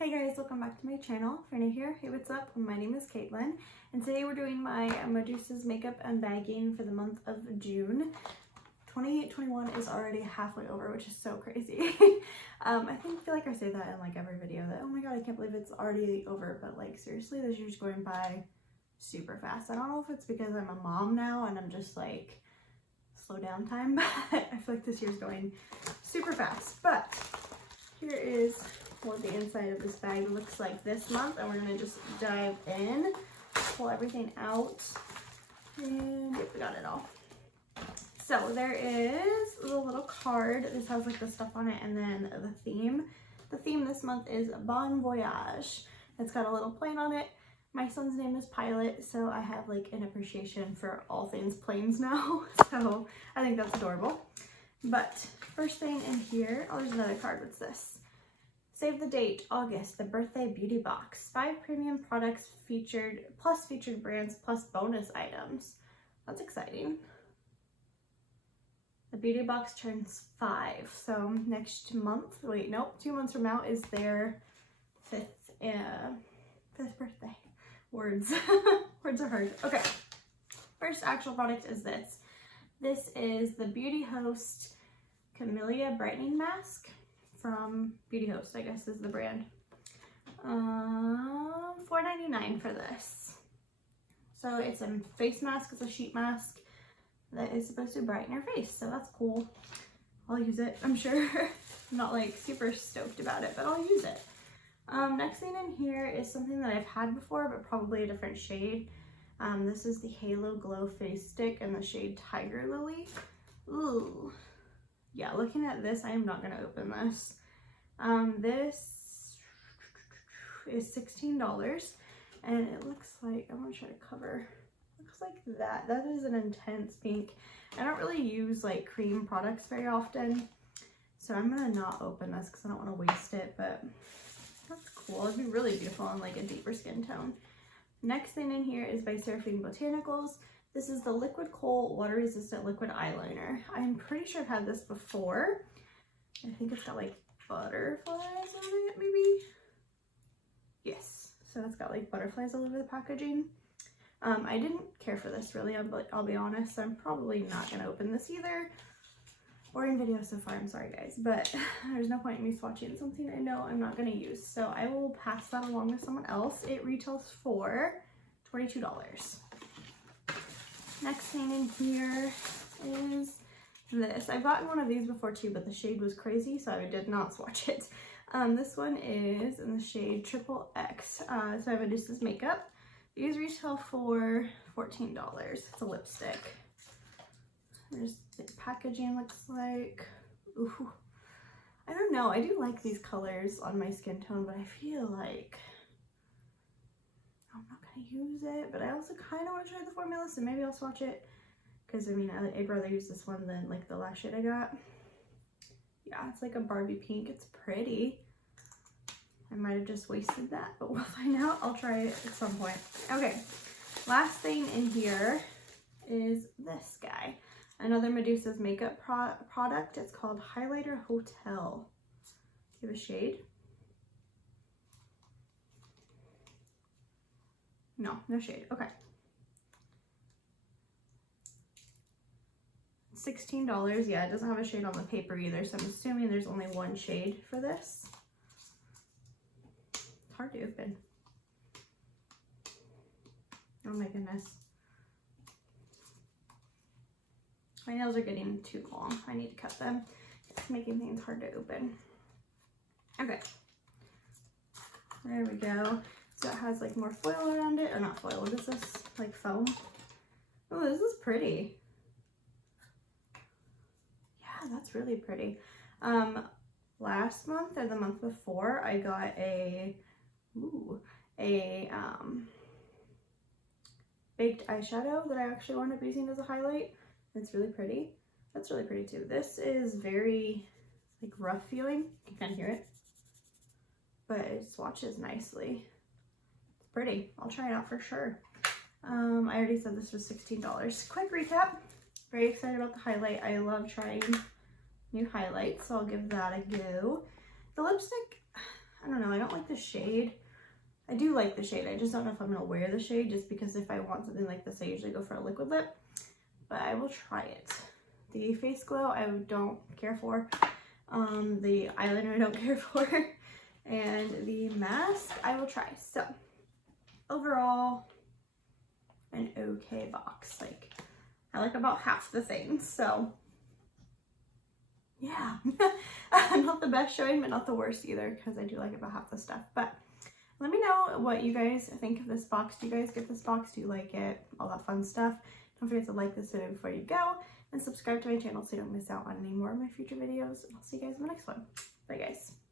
Hey guys, welcome back to my channel. If you're new here, hey, what's up? My name is Caitlin, and today we're doing my Medusa's makeup unbagging for the month of June. 2021 is already halfway over, which is so crazy. I feel like I say that in like every video that, oh my god, I can't believe it's already over, but like seriously, this year's going by super fast. I don't know if it's because I'm a mom now and I'm just like slow down time, but I feel like this year's going super fast. But here is what the inside of this bag looks like this month, and we're gonna just dive in, pull everything out, and yep, we got it all. So there is a little card. This has like the stuff on it, and then the theme. The theme this month is Bon Voyage. It's got a little plane on it. My son's name is Pilot, so I have like an appreciation for all things planes now. So I think that's adorable. But first thing in here, oh, there's another card. What's this? Save the date, August, the birthday beauty box. 5 premium products featured, plus featured brands, plus bonus items. That's exciting. The beauty box turns 5. So next month, wait, nope, 2 months from now is their fifth birthday. Words. Words are hard. Okay. First actual product is this. This is the Beauty Host Camellia Brightening Mask. From Beauty Host, I guess is the brand. $4.99 for this. So it's a face mask, it's a sheet mask that is supposed to brighten your face, so that's cool. I'll use it, I'm sure. I'm not like super stoked about it, but I'll use it. Next thing in here is something that I've had before, but probably a different shade. This is the Halo Glow Face Stick in the shade Tiger Lily. Ooh. Yeah, looking at this, I am not going to open this. This is $16, and it looks like, I'm going to try to cover, looks like that. That is an intense pink. I don't really use like cream products very often, so I'm going to not open this because I don't want to waste it, but that's cool. It'd be really beautiful in like a deeper skin tone. Next thing in here is by Seraphine Botanicals. This is the Liquid Kohl Water Resistant Liquid Eyeliner. I'm pretty sure I've had this before. I think it's got like butterflies on it, maybe? Yes. So it's got like butterflies all over the packaging. I didn't care for this really, but I'll be honest, I'm probably not going to open this either. Or in video so far, I'm sorry guys. But there's no point in me swatching something I know I'm not going to use. So I will pass that along with someone else. It retails for $22. Next thing in here is this. I've gotten one of these before too, but the shade was crazy, so I did not swatch it. This one is in the shade Triple X. So I have Medusa's makeup. These retail for $14. It's a lipstick. There's the packaging looks like. Ooh. I don't know. I do like these colors on my skin tone, but I feel like I'm not gonna use it, but I also kind of want to try the formula, so maybe I'll swatch it, because I mean I'd rather use this one than like the last shade I got. Yeah, it's like a Barbie pink. It's pretty. I might have just wasted that, but we'll find out. I'll try it at some point. Okay, last thing in here is this guy, another Medusa's makeup product. It's called Highlighter Hotel. Give a shade. No shade. Okay. $16. Yeah, it doesn't have a shade on the paper either, so I'm assuming there's only one shade for this. It's hard to open. Oh my goodness. My nails are getting too long. I need to cut them. It's making things hard to open. Okay. There we go. So it has like more foil around it, or not foil, what is this? Like foam? Oh, this is pretty. Yeah, that's really pretty. Last month or the month before, I got a baked eyeshadow that I actually wound up using as a highlight. It's really pretty. That's really pretty too. This is very like rough feeling. You can kind of hear it, but it swatches nicely. Pretty. I'll try it out for sure. I already said this was $16. Quick recap. Very excited about the highlight. I love trying new highlights, so I'll give that a go. The lipstick, I don't know, I don't like the shade. I do like the shade, I just don't know if I'm gonna wear the shade, just because if I want something like this I usually go for a liquid lip, but I will try it. The face glow I don't care for, the eyeliner I don't care for, and the mask I will try. So overall, an okay box. Like, I like about half the things, so yeah. Not the best showing, but not the worst either, because I do like about half the stuff. But let me know what you guys think of this box. Do you guys get this box? Do you like it? All that fun stuff. Don't forget to like this video before you go, and subscribe to my channel so you don't miss out on any more of my future videos. I'll see you guys in the next one. Bye guys.